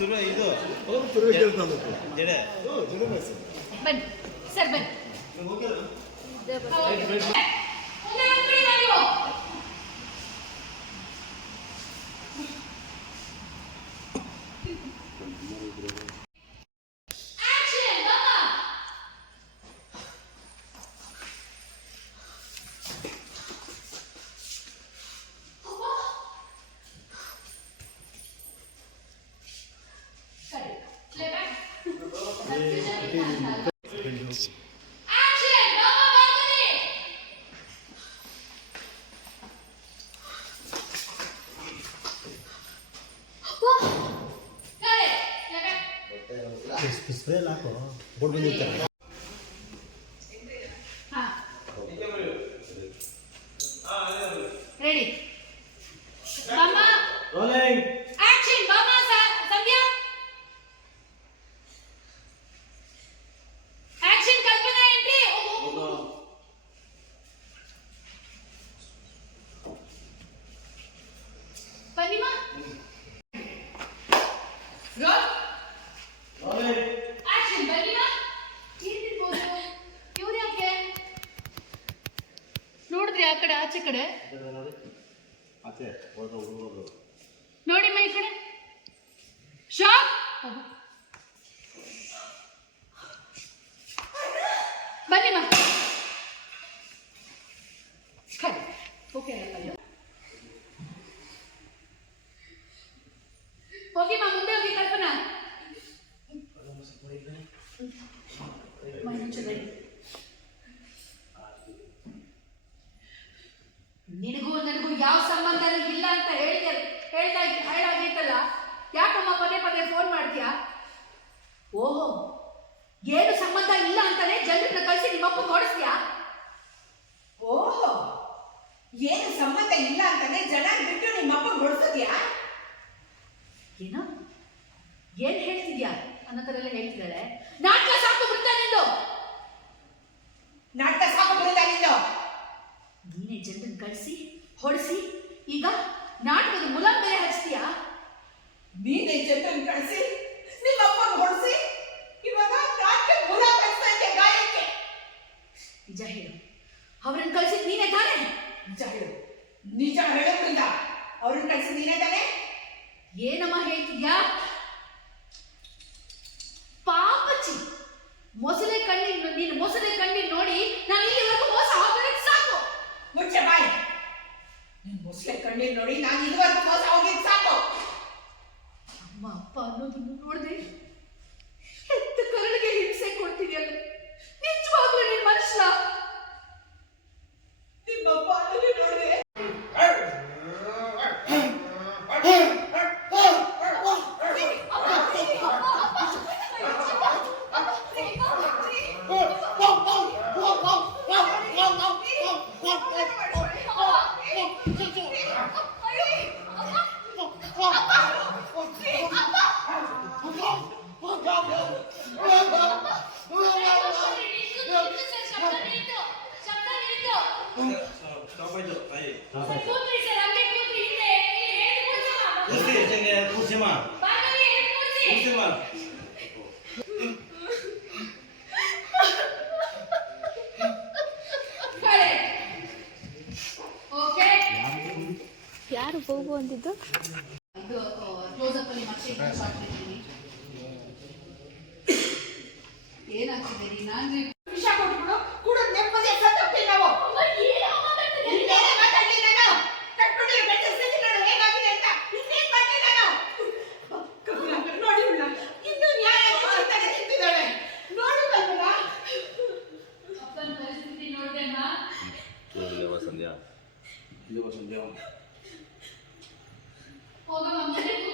ತುರು ಇದು ಜಡೆ ಬನ್ನಿ ಸರ್ ಬನ್ನಿ ಸ್ಪ್ರೇ ಹಾಕೋ ಬೋರ್ಡ್ ಬಂದಿರ್ತಾರೆ ರೆಡಿ ಮಾಮಾ ರೋಲಿಂಗ್ ಆಕ್ಷನ್ ಮಾಮಾ ಸಂಧ್ಯಾ ಆಕ್ಷನ್ ಕಲ್ಪನಾ ಎಂಟ್ರಿ ಪನ್ನಿಮಾ ರೋಲ್ ರೋಲಿಂಗ್ ಆಕ್ಷನ್ ಬನ್ನಿಮಾ ಏನಿರ್ಬೋದು ಇವ್ರು ಯಾಕೆ ನೋಡಿದ್ರಿ ಆ ಕಡೆ ಆಚೆ ಕಡೆ ಆಚೆ ಹೋಗೋದು ನೋಡಿ ಮೈ ಕಡೆ ಶಾಪ್ ಬನ್ನಿ ಮಾ ಓಕೆ ಹೋಗಿ ಮಾ ಮುಂದೆ ಹೋಗಿ ಕಲ್ಪನಾ ನಿನಗೂ ನನಗೂ ಯಾವ ಸಂಬಂಧ ಇಲ್ಲ ಅಂತ ಹೇಳಾಗೈತಲ್ಲ ಯಾಕಮ್ಮ ಪದೇ ಪದೇ ಫೋನ್ ಮಾಡ್ತೀಯಾ ಓಹೋ ಏನು ಸಂಬಂಧ ಇಲ್ಲ ಅಂತಾನೆ ಜನರನ್ನ ಕಳಿಸಿ ನಿಮ್ಮಪ್ಪ ಓಡಿಸ್ತೀಯಾ ಓಹೋ ಏನು ಸಂಬಂಧ ಇಲ್ಲ ಅಂತಾನೆ ಜನ ಬಿಟ್ಟು ನಿಮ್ಮಪ್ಪ ಹೊಡ್ಸದ್ಯಾ ಏನು ಏನ್ ಹೇಳ್ತಿದ್ಯಾ ಅನ್ನೋ ಥರ ಎಲ್ಲ ಹೇಳ್ತಿದ್ದಾಳೆ ನಾಟಕ ಸಾಕು ಬಿಡ್ತಾ ನಿಂದು ನಾಟಕ ಸಾಕು ಬರುತ್ತಾ ನಿಂದು ನೀನೇ ಜನರನ್ನ ಕಳಿಸಿ ಹೊಡಿಸಿ ಈಗ ನಾಟಕದ ಮುಲಾಮ್ ಬೇರೆ ಹಚ್ತೀಯಾ ನೀನೇ ಜನರನ್ನು ಕಳಿಸಿ ನಿಮ್ಮಪ್ಪ ಹೊಡ್ಸಿ ಇವಾಗ ನಾಟಕ ಮುಲ ಕಳಿಸ್ತಾ ಇದ್ದೆ ಗಾಯಕ್ಕೆ ನಿಜ ಹೇಳು ಅವ್ರನ್ನ ಕಳಿಸಿದ್ ನೀನೇ ತಾನೇ ನಿಜ ಹೇಳು ನಿಜ ಹೇಳೋದ್ರಿಂದ ಅವ್ರನ್ನ ಕಳಿಸಿ ನೀನೇ ತಾನೇ ಏನಮ್ಮ ಹೇಳ್ತಿದ್ಯಾ ಪಾಪಚ್ಚಿ ಮೊಸಳೆ ಕಣ್ಣಿನ ನೀನು ಮೊಸಳೆ ಕಣ್ಣಿನ ನೋಡಿ ನಾನು ಇಲ್ಲಿವರೆಗೂ ಮೋಸ ಹೋಗೋದಕ್ಕೆ ಸಾಕು ಮುಚ್ಚೆ ಬಾಯ್ ನಿನ್ ಮೊಸಳೆ ಕಣ್ಣೀರ್ ನೋಡಿ ನಾನು ಇದುವರೆಗೂ ಮೋಸ ಹೋಗಿದ್ ಸಾಕು ಅಮ್ಮ ಅಪ್ಪ ಅನ್ನೋದನ್ನು ನೋಡಿದೆ ಹೆತ್ತ ಕರಳಿಗೆ ಹಿಂಸೆ ಕೊಡ್ತಿದ್ಯಲ್ಲ ನಿಜವಾಗ್ಲೂ ನೀನ್ ಮನುಷ್ಯ ನಿಮ್ಮಪ್ಪ ಅನ್ನೋದು ನೋಡಿದೆ ಯಾರು ಹೋಗು ಅಂದಿದ್ದು ಇದು ಕ್ಲೋಸಪ್ ಅಲ್ಲಿ ಮತ್ತೆ ಏನಾಗ್ತಿದೆ ನಾನು ವಿಷ ಕೊಟ್ಬಿಡು ಕೂಡ ನೆಮ್ಮದಿ ಸತ್ತೋಗ್ತೀವಿ ನಾವು ಇನ್ನೇನೇ ಮಾತಾಡ್ಲಿ ನಾನು ಕಟ್ಬಿಟ್ಟು ಬೆಟ್ಟಿಸ್ತೀನಿ ನೋಡು ಹೇಗಾಗಿದೆ ಅಂತ ಇನ್ನೇನ್ ಮಾಡ್ಲಿ ನಾನು ನೋಡಿ ಉಳ್ಳ ಇನ್ನೂ ನ್ಯಾಯ ಅಂತಾನೆ ನಿಂತಿದ್ದಾಳೆ ನೋಡು ಕಲ್ಪನ ಅಪ್ಪನ ಪರಿಸ್ಥಿತಿ ನೋಡ್ದೆಮ್ಮ ಸಂಧ್ಯಾ ಹೋಗಮ್ಮ ಮನೆಗೆ